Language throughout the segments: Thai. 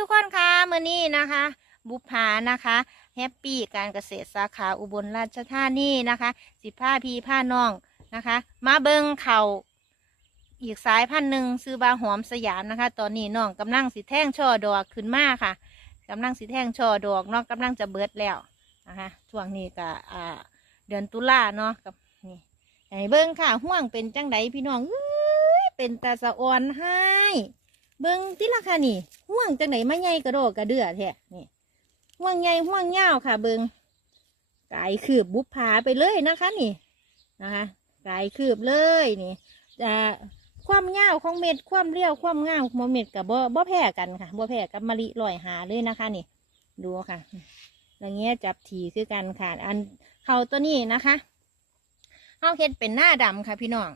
ทุกคนคะมื่อนี้นะคะ บุพานะคะแฮปปี้การเกษตรสาขาอุบลราชธานีนะคะ สิผ้าพี่ผ้าน้องนะคะ มาเบิงเขาอีกสายพันหนึ่งซื้อบาหอมสยามนะคะ ตอนนี้น้องกำลังสิแท่งช่อดอกขึ้นมาค่ะกำลังสิแท่งช่อดอกน้องกำลังจะเบิดแล้วนะคะช่วงนี้ก็อ่าเดือนตุลาเนาะกับนี่ให้เบิ้งค่ะห่วงเป็นจังไดพี่น้องเอ้ยเป็นตาสะออนให้ เบิ่งติละค่ะนี่ห่วงจังไหนไมาใหญ่กระโดดกระเดือแท้นี่ห่วงใหญ่ห่วงยาวค่ะ เบิ่งกายคืบบุพผาไปเลยนะคะนี่นะคะกายคืบเลยนี่จะความยาวของเม็ดความเรียวความงามของเม็ดกับบ่บ่แพ้กันค่ะบ่แพ้กับมะลิลอยหาเลยนะคะนี่ ดูค่ะอย่างเงี้ยจับถีคือกันค่ะ อันเขาตัวนี้นะคะเฮาเฮ็ดเป็นหน้าดำค่ะพี่น้อง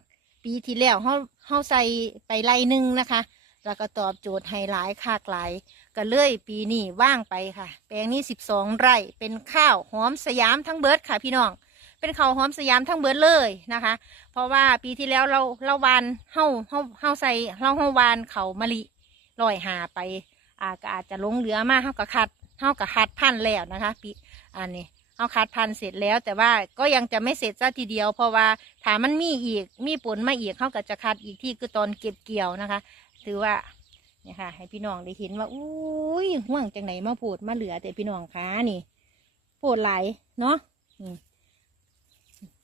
ปีที่แล้วเฮาเฮาใส่ไปไล่หนึ่งนะคะ แล้วก็ตอบโจทย์ให้หลายคากหลายก็เลยปีนี้ว่างไปค่ะ แปลงนี้สิบสองไร่เป็นข้าวหอมสยามทั้งเบิร์ดค่ะพี่น้องเป็นข้าวหอมสยามทั้งเบิร์ดเลยนะคะ เพราะว่าปีที่แล้วเราเราวานเฮาเฮาเฮาใส่เราเฮาวานเขามะลิลอยหาไปอ่าก็อาจจะลงเหลือมากเฮากับคัดเฮากับคัดพันแล้วนะคะปีอันนี้เฮาคัดพันเสร็จแล้ว แต่ว่าก็ยังจะไม่เสร็จซะทีเดียว เพราะว่าถามันมีอีกมีผลมาอีกเฮาก็จะคัดอีกที่คือตอนเก็บเกี่ยวนะคะ ถือว่าเนี่ยค่ะ ให้พี่น้องได้เห็นว่าอุ้ยห่วงจังไหนมาพูดมาเหลือ แต่พี่น้องค้านี่พูดหลายเนาะนี่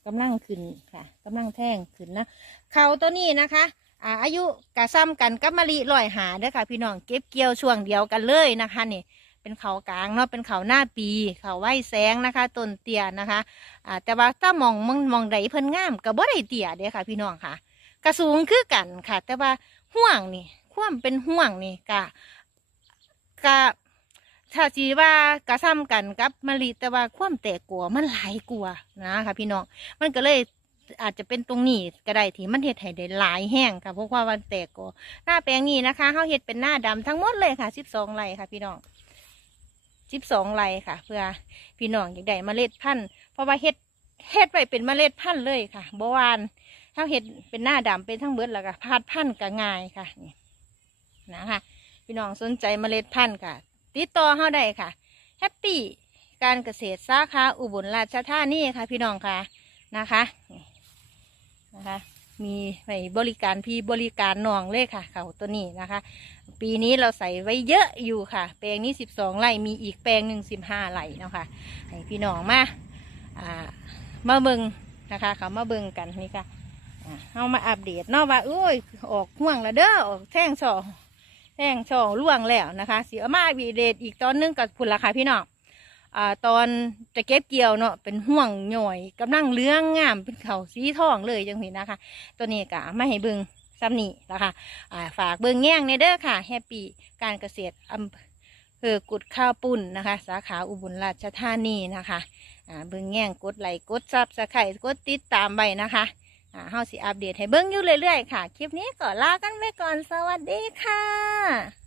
กำลังขึ้นค่ะกำลังแท่งขึ้นนะเขาตัวนี้นะคะอาอายุกะซ้ำกันกับมะลิลอยหาเด้อค่ะ พี่น้องเก็บเกี่ยวช่วงเดียวกันเลยนะคะนี่เป็นเขากลางเนาะเป็นเขาหน้าปี เขาไหวแสงนะคะต้นเตี้ยนะคะอ่าแต่ว่าถ้ามองมองมองใดเพิ่นงามก็บ่ได้เตี้ยเด้อค่ะ พี่น้องค่ะกระสูงคือกันค่ะ แต่ว่า ห่วงนี่ความเป็นห่วงนี่กะกะถ้าจีว่ากะซ้ำกันกับมะลิแต่ว่าความแตกกลัวมันหลายกลัวนะคะพี่น้องมันก็เลยอาจจะเป็นตรงนี้ก็ได้ที่มันเฮ็ดให้ได้หลายแห้งค่ะเพราะว่ามันแตกกลัวหน้าแปลงนี้นะคะเขาเฮ็ดเป็นหน้าดำทั้งหมดเลยค่ะสิบสองไร่ค่ะ พี่น้องสิบสองไร่ค่ะ เพื่อพี่น้องอยากได้เมล็ดพันธุ์เพราะว่าเฮ็ดเฮ็ดไว้เป็นเมล็ดพันธุ์เลยค่ะบวาน ถ้าเห็ดเป็นหน้าดำเป็นทั้งเบิดแล้วก็พาดพันธุ์ก็ง่ายค่ะนี่นะคะพี่น้องสนใจเมล็ดพันธุ์ค่ะ ติดต่อเฮาได้ค่ะแฮปปี้การเกษตรสาขาอุบลราชธานีค่ะ พี่น้องค่ะนะคะนี่นะคะมีไว้บริการพี่บริการน้องเลยค่ะ เขาตัวนี้นะคะ ปีนี้เราใส่ไว้เยอะอยู่ค่ะ แปลงนี้สิบสองไร่มีอีกแปลงหนึ่งสิบห้าไร่นะคะให้พี่น้องมาอ่ามาเบิงนะคะ เขามาเบิงกันนี่ค่ะ เอามาอัปเดตเนาะว่าโอ้ยออกห่วงแล้วเด้อออกแท่งช่อแท่งช่อล่วงแล้วนะคะเสียมาอัปเดตอีกตอนนึงกับคุณราคาพี่น้องอ่าตอนจะเก็บเกี่ยวเนาะเป็นห่วงหน่อยกำลังเลื้องงามเป็นเขาสีทองเลยจังเห็นนะคะ ตัวนี้กะไม่ให้เบิงซ้ำนี่นะคะอ่าฝากเบิงแง่งในเด้อค่ะแฮปปี้การเกษตรอำเภอกุดข้าวปุ่นนะคะ สาขาอุบลราชธานีนะคะอ่าเบิงแง่งกดไลค์กดซับสไครต์กดติดตามไว้นะคะ อ่าเฮาสิอัปเดตให้เบิ่งอยู่เรื่อยๆค่ะ คลิปนี้ก็ลากันไปก่อนสวัสดีค่ะ